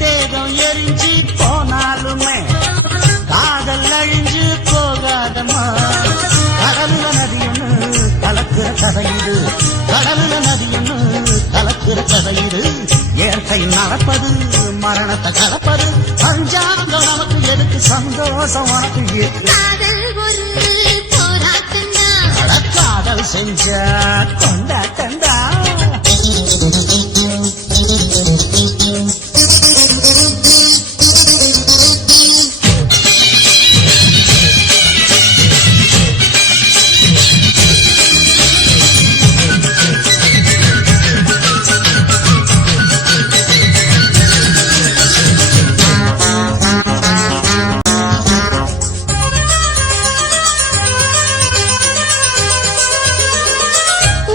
தேகம் எரிஞ்சு போனாலுமே காதல் அழிஞ்சு போகாதம்மா கடலுல நதியொன்னு கலக்குற கதையிடு கடலுல நதியொன்னு கலக்குற கதையிடு இயற்கை நடப்பது மரணத்தை கலப்பது பஞ்சாங்கம் நமக்கு எதுக்கு சந்தோஷம் உனக்கு இருக்கு காதல் ஒரு போராட்டம்தான் அட காதல் செஞ்ச கொண்டாட்டந்தா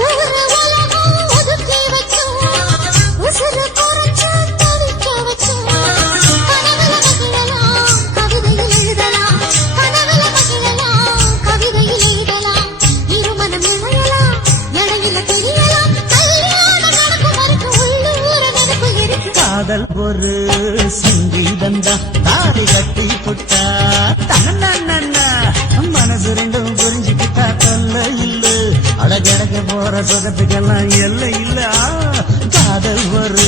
ஊர் காதல் ஒரு சங்கீதந்தா தாலி கட்டி புட்டா தன்னா மனசு ரெண்டும் புரிஞ்சுக்கிட்டா தொல்ல இல்ல அழகழக போற சொகத்துக்கெல்லாம் எல்லை இல்ல காதல் ஒரு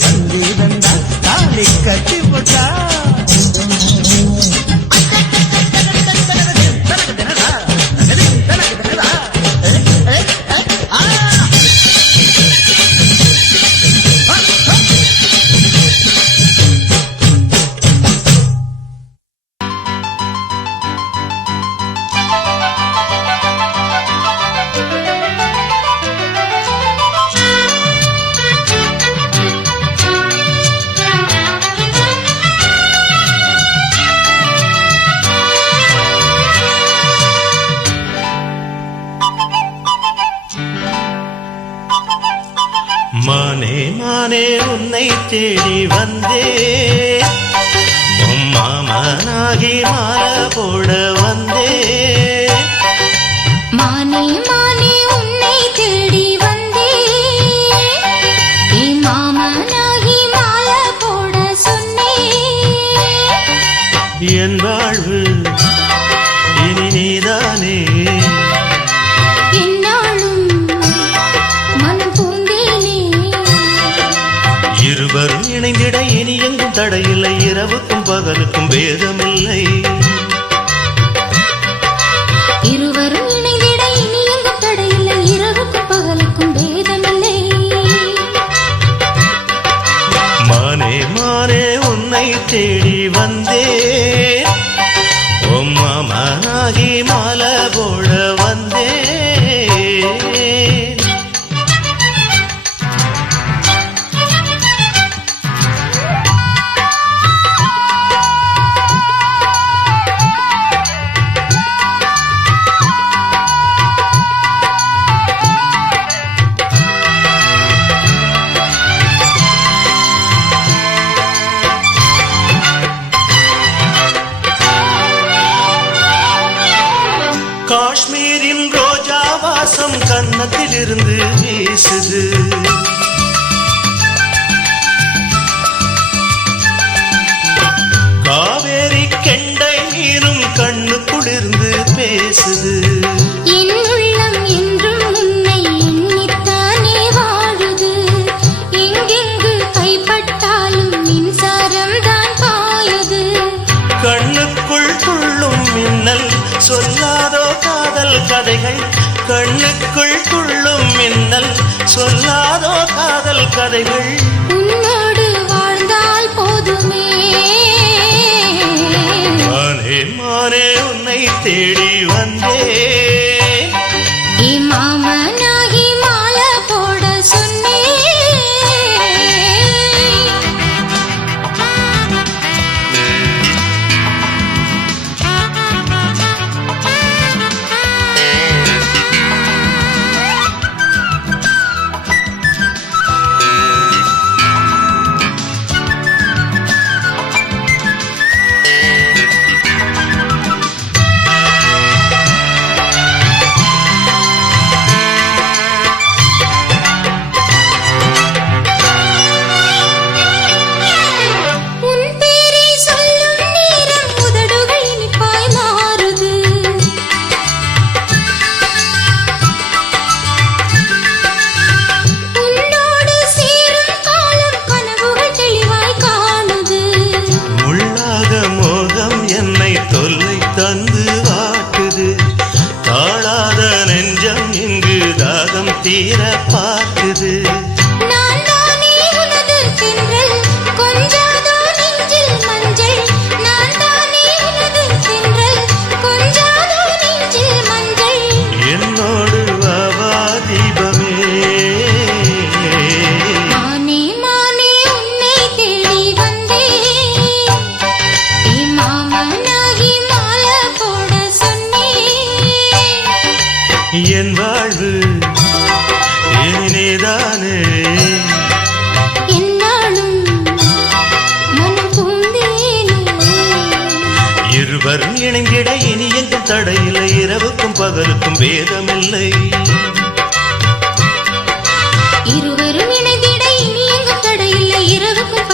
சங்கீதந்தா தாலி கட்டி புட்டா மானே மானே உன்னை தேடி வந்தே மாமனாகி மாலை போட வந்தே மானே மானே உன்னை தேடி வந்தே மாமனாகி மாலை போட சொன்னே என் வாழ்வு இனி நீதானே இருவரும் இணைந்திட இனி எங்கும் தடையில்லை இரவுக்கும் பகலுக்கும் பேதமில்லை இருவரும் இணைந்திட இனி எங்கும் தடையில்லை இரவுக்கும் பகலுக்கும் பேதமில்லை மானே மானே உன்னை தேடி வந்தே மாமனாகி மாலை போட வந்தே காஷ்மீரின் ரோஜா வாசம் கன்னத்திலிருந்து வீசுது காவேரி கெண்டை மீனும் கண்ணு குளிர்ந்து பேசுது என் உள்ளம் என்றும் உன்னை எண்ணித்தானே வாழுது எங்கெங்கு கைப்பட்டாலும் மின்சாரம் தான் பாயுது கண்ணுக்குள் துள்ளும் மின்னல் சொல்லாதோ காதல் கதைகள் கண்ணுக்குள் துள்ளும் மின்னல் சொல்லாதோ காதல் கதைகள் உன்னோடு வாழ்ந்தால் போதுமே மானே மானே உன்னை தேடி வந்தே மாமனாகி மாலை போட சொன்னே தந்து வாட்டுது தாழாத நெஞ்சம் இங்கு தாகம் தீர பார்க்குது என்னோடு வாவா தீபமே என் வாழ்வு இனிதானே இருவரும் இணைந்திட இனி எங்கும் தடையில்லை இரவுக்கும் பகலுக்கும் பேதமில்லை இருவரும் இணைந்திட இனி எங்கும் தடையில்லை இரவுக்கும்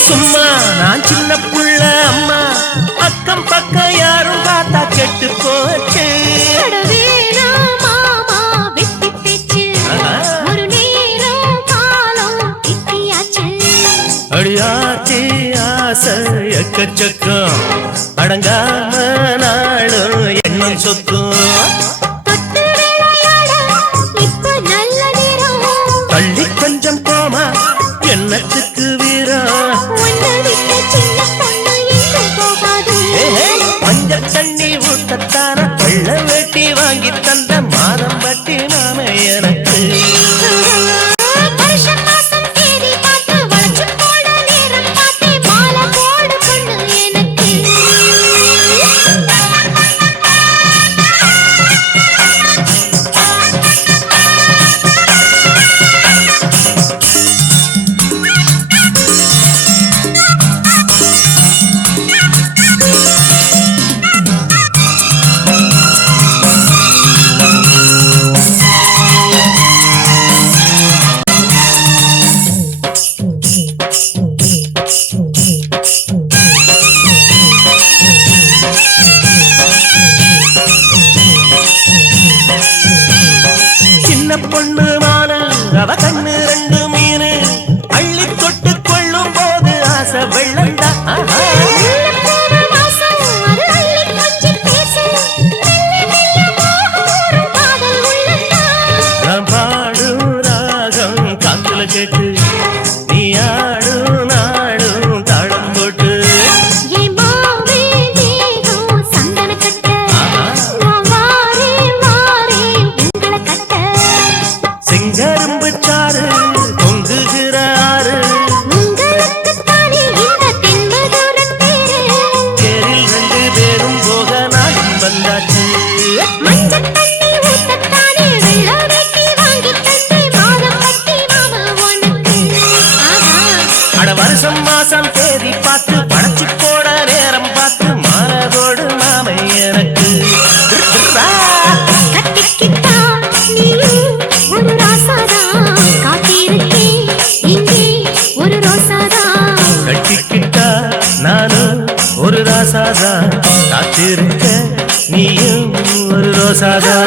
சும்மா நான் சின்ன புள்ள அம்மா அக்கம் பக்கம் யாரும் பார்த்தா கெட்டு போச்சு அடியாச்சி ஆசை எக்கச்சக்கம் அடங்காம நாளும் எண்ணம் சொக்கும் தள்ளி கொஞ்சம் போமா என்னத்துக்கு வீரம் மஞ்சள் தண்ணி ஊத்தத்தான வெள்ள வெட்டி வாங்கி தந்த மாதம் பட்டி மாம எனக்கு பொண்ணு மானு அவ கண்ணு ரெண்டு மீனு அள்ளி தொட்டு கொள்ளும் போது ஆசை வெள்ளண்டா நான் பாடும் ராகம் காத்துல கேட்டு நீ ஆடும் நாடும் தாளம் போட்டு செங்கரும்பு சாறு பொங்குகிறாரு கேரில் ரெண்டு பேரும் போக நாடும் வந்தாச்சு அட வருஷம் மாசம் தேதி பார்த்து படைச்சு போட நேரம் பார்த்து மாறதோடு மாமை எனக்கு கட்டிக்கிட்டா நானும் ஒரு ராசாதா காத்திருக்க நீயும் ஒரு ரோசாதா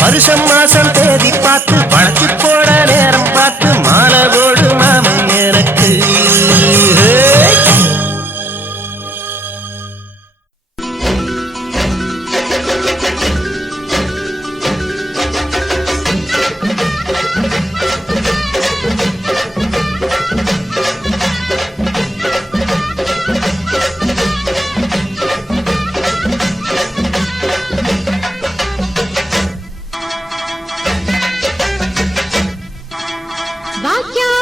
வருஷம் மாசம் தேதி பார்த்து பழச்சு போட நேரம் பார்த்து மாலதோடு மாமை எனக்கு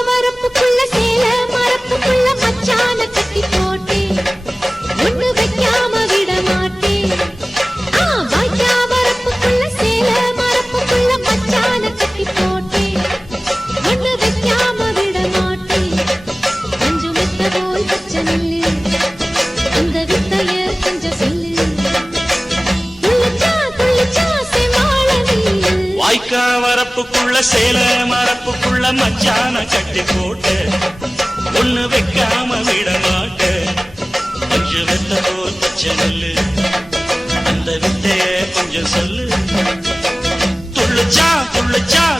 வரப்புக்குள்ள சேல மரப்புக்குள்ள மச்சான கட்டி போட்டேன் ஒண்ணு வைக்காம விட மாட்டேன் வாய்க்கா வரப்புக்குள்ள சேல மரப்புக்குள்ள மச்சான கட்டி போட்டேன் ஒண்ணு வைக்காம விட மாட்டேன் அஞ்சு மெத்த போல் பச்சை நெல்லு அந்த வித்தைய கொஞ்சம் சொல்லு துள்ளிச்சா செமாள நீலு வாய்க்கா வரப்புக்குள்ள சேல மரப்புக்குள்ள மச்சான கட்டி போட்டு ஒண்ணு வைக்காம விட மாட்ட அஞ்சு வெத்த போல் பச்சை நெல்லு அந்த வித்தைய கொஞ்சம் சொல்லு துள்ளுச்சா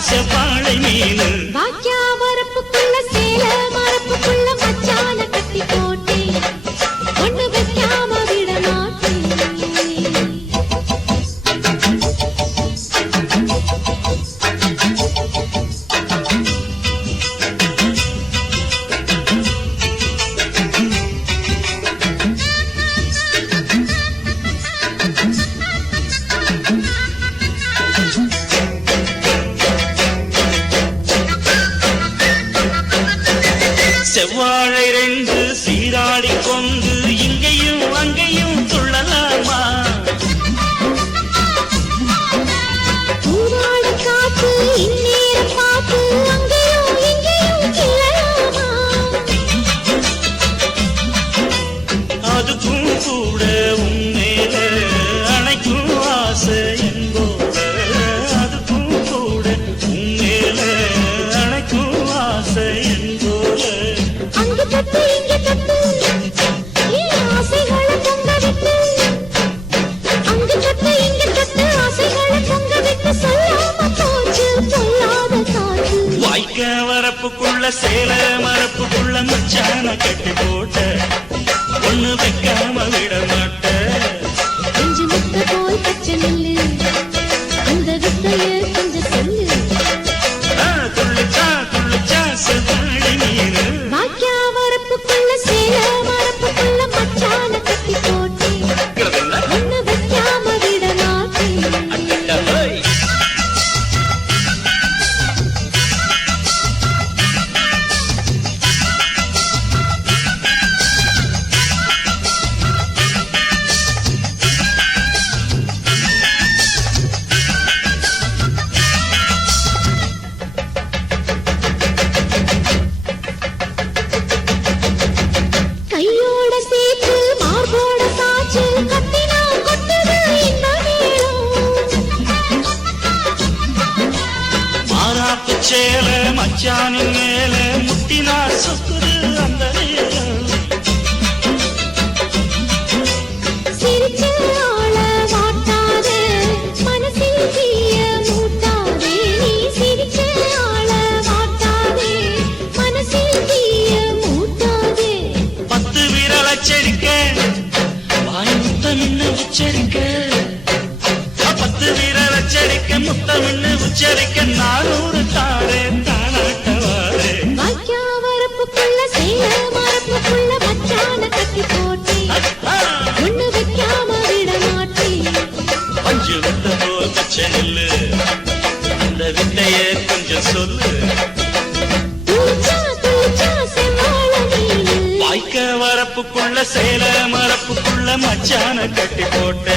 செவ்வாழை மீனு வாக்கியா வரப்புக்குள்ள சேல மரப்புக்குள்ள மச்சான கட்டி போட்டேன் ஒண்ணு வைக்காம விட மாட்டேன் செவ்வாழை ரெண்டு சீராடி கொண்டு இங்கேயும் அங்கேயும் துள்ளலாமா ஊராட காத்து இந்நேரம் பார்த்து அங்கேயும் இங்கேயும் கிளலாமா அதுக்கும் கூட உன்மேல அணைக்கும் ஆசை என்போல அதுக்கும் கூட உன்மேல அணைக்கும் ஆசை என்போல அங்கு தட்டு இங்கு தட்டு என் ஆசைகளை பொங்க விட்டு அங்கு தட்டு இங்கு தட்டு ஆசைகளை பொங்க விட்டு சொல்லாம போச்சு சொல்லாத காற்று வாய்க்க வரப்புக்குள்ள சேல மரப்புக்குள்ள மச்சான கட்டி போட்ட ஒண்ணு வைக்காம விட மாட்ட அஞ்சு முத்த போல் பச்சை நெல்லு அந்த வித்தைய கொஞ்சம் சொல்லு துள்ளுச்சா செவ்வாழை மீனு வாக்கியா வரப்புக்குள்ள சேல மரப்புக்குள்ள மச்சான கட்டி போட்டேன் ஒண்ணு வைக்காம விட மாட்டேன் கையோட சேர்த்து மார்போட சாச்சு கட்டினா கொட்டுது இந்த மாறாப்பு சேல மச்சானின் மேல முட்டினா சொக்குது அந்த நேரம் சிரிச்ச ஆள வாட்டாதே மனசில் தீய மூட்டாதே நீ சிரிச்ச ஆள வாட்டாதே மனசில் தீய மூட்டாதே 10 விரல் அச்சடிக்க வாய் முத்தமின்னு உச்சரிக்க 10 விரல் அச்சடிக்க முத்தமின்னு உச்சரிக்க 400 தாரே தானாட்டவாரே வாய்க்கா வரப்புக்குள்ள சேல மரப்புக்குள்ள மச்சான கட்டி போட்டேன் ஒண்ணு வைக்காம விட மாட்டேன் பஞ்சு விட்ட போல் பச்சை நெல்லு அந்த வித்தைய கொஞ்சம் சொல்லு துள்ளிச்சா செவ்வாழ நீலு வாய்க்க வரப்புக்குள்ள சேல மரப்புக்குள்ள மச்சான கட்டி போட்ட